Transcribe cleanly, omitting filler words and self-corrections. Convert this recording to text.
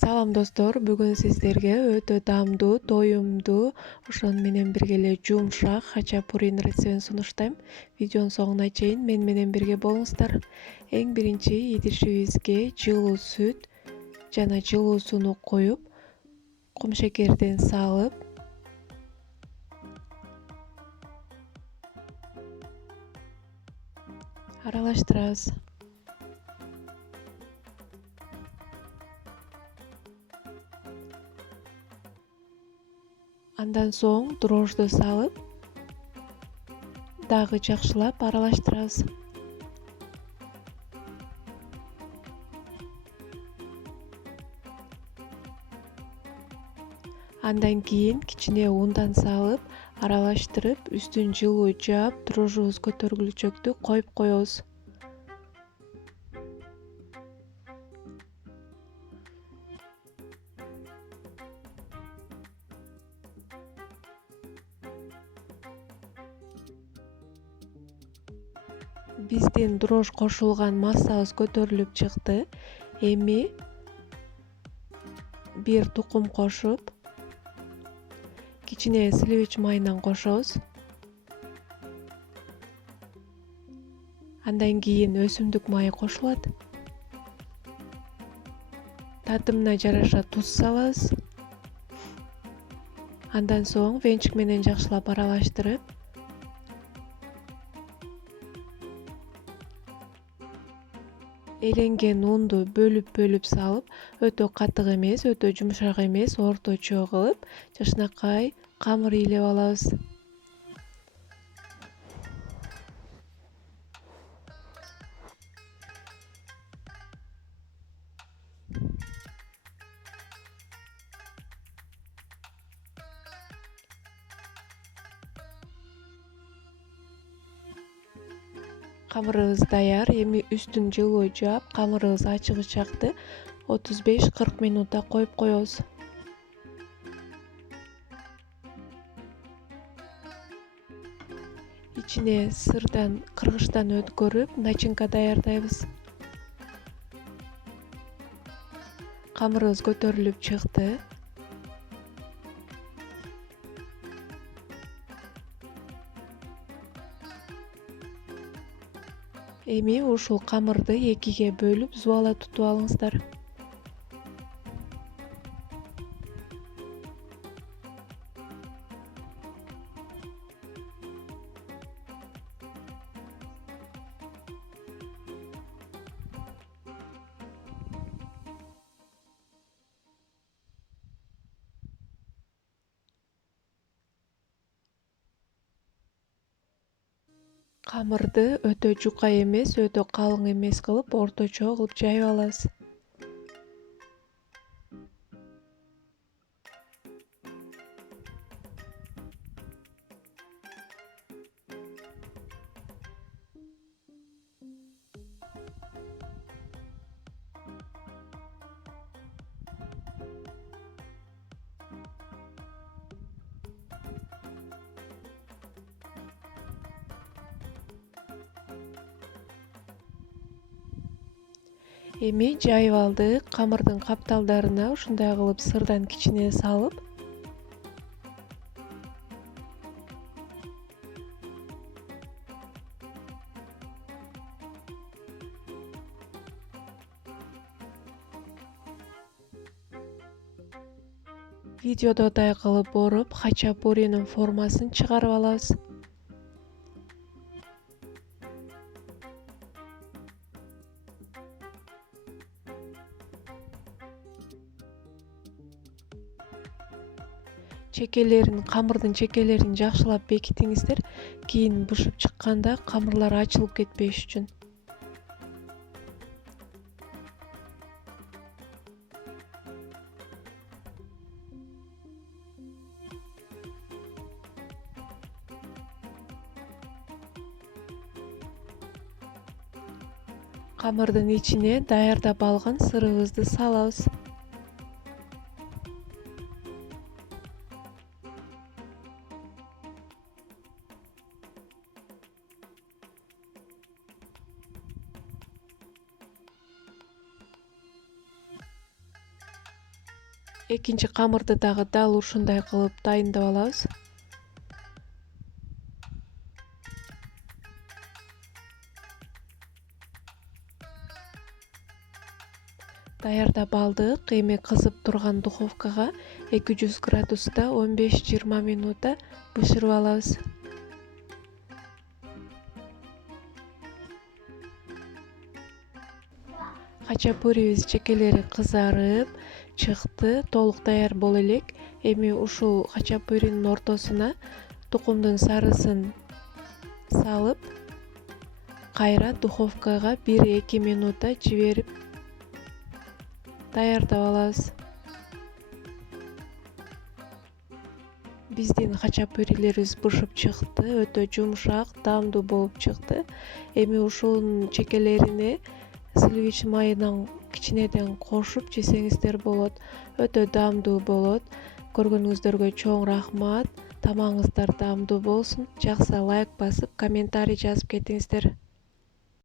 Салам достор, бүгүн сиздерге өтө даамдуу, тоюмдуу, ошону менен бирге эле жумшак хачапурин рецептин сунуштайм. Видеонун соңуна чейин мен менен бирге болуңуздар. Эң биринчи идишибизге жылуу сүт жана жылуу сууну коюп, кумшекерден салып, аралаштырабыз. Андан соң дрожжду салып, дагы жакшылап аралаштырабыз. Андан кийин кичине ундан салып, аралаштырып, үстүн жылуу жаап, дрожжубуз көтөрүлчөктү коюп коебуз. Биздин дрожж кошулган массабыз көтөрүлүп чыкты. Эми бир тукум кошуп, кичине сливич майынан кошобуз. Андан кийин өсүмдүк майы кошулат. Татымына жараша туз салабыз. Андан соң венчик менен жакшылап аралаштырып, эленген унду бөлүп салып, өтө катык эмес, өтө жумшак эмес, орточо кылып, жакшынакай камыр ыйлап алабыз. Камырыбыз даяр. Эми үстүн жылуу жаап, камырыбыз ачыгы чакты 35-40 минутта коюп коебуз. Ичине сырдан, кыргычтан өткөрүп, начинка даярдайбыз. Камырыбыз көтөрүлүп чыкты. Эми ушул камырды экиге бөлүп, зубала тутуп алыңыздар. Камырды өтө жука эмес, өтө калың эмес кылып, орточо кылып жайып алабыз. Эми жайып алдык. Камырдын капталдарына ушундай кылып сырдан кичине салып, видеододай кылып оруп, хачапуринин формасын чыгарып алабыз. Камырдын чекелерин жакшылап бекитиңиздер. Кийин бышып чыкканда камырлар ачылып кетпеш үчүн. Камырдын ичине даярдап алган сырыбызды салабыз. Экинчи камырды дагы дал ушундай кылып дайындап алабыз. Даярдап алдык. Эми кызып турган духовкага 200 градуста 15-20 минутта бышырып алабыз. Хачапурибиз чекелери кызарып чыкты, толук даяр боло элек. Эми ушул хачапуринин ортосуна тукумдун сарысын салып, кайра духовкага 1-2 минутта жиберип даярдап алабыз. Биздин хачапурилерибиз бышып чыкты, өтө жумшак, даамдуу болуп чыкты. Эми ушунун чекелерине сливич майынан кичинеден кошуп жесеңиздер болот. Өтө даамдуу болот. Көргөнүңүздөргө чоң рахмат. Тамагыңыздар даамдуу болсун. Жакса лайк басып, комментарий жазып кетиңиздер.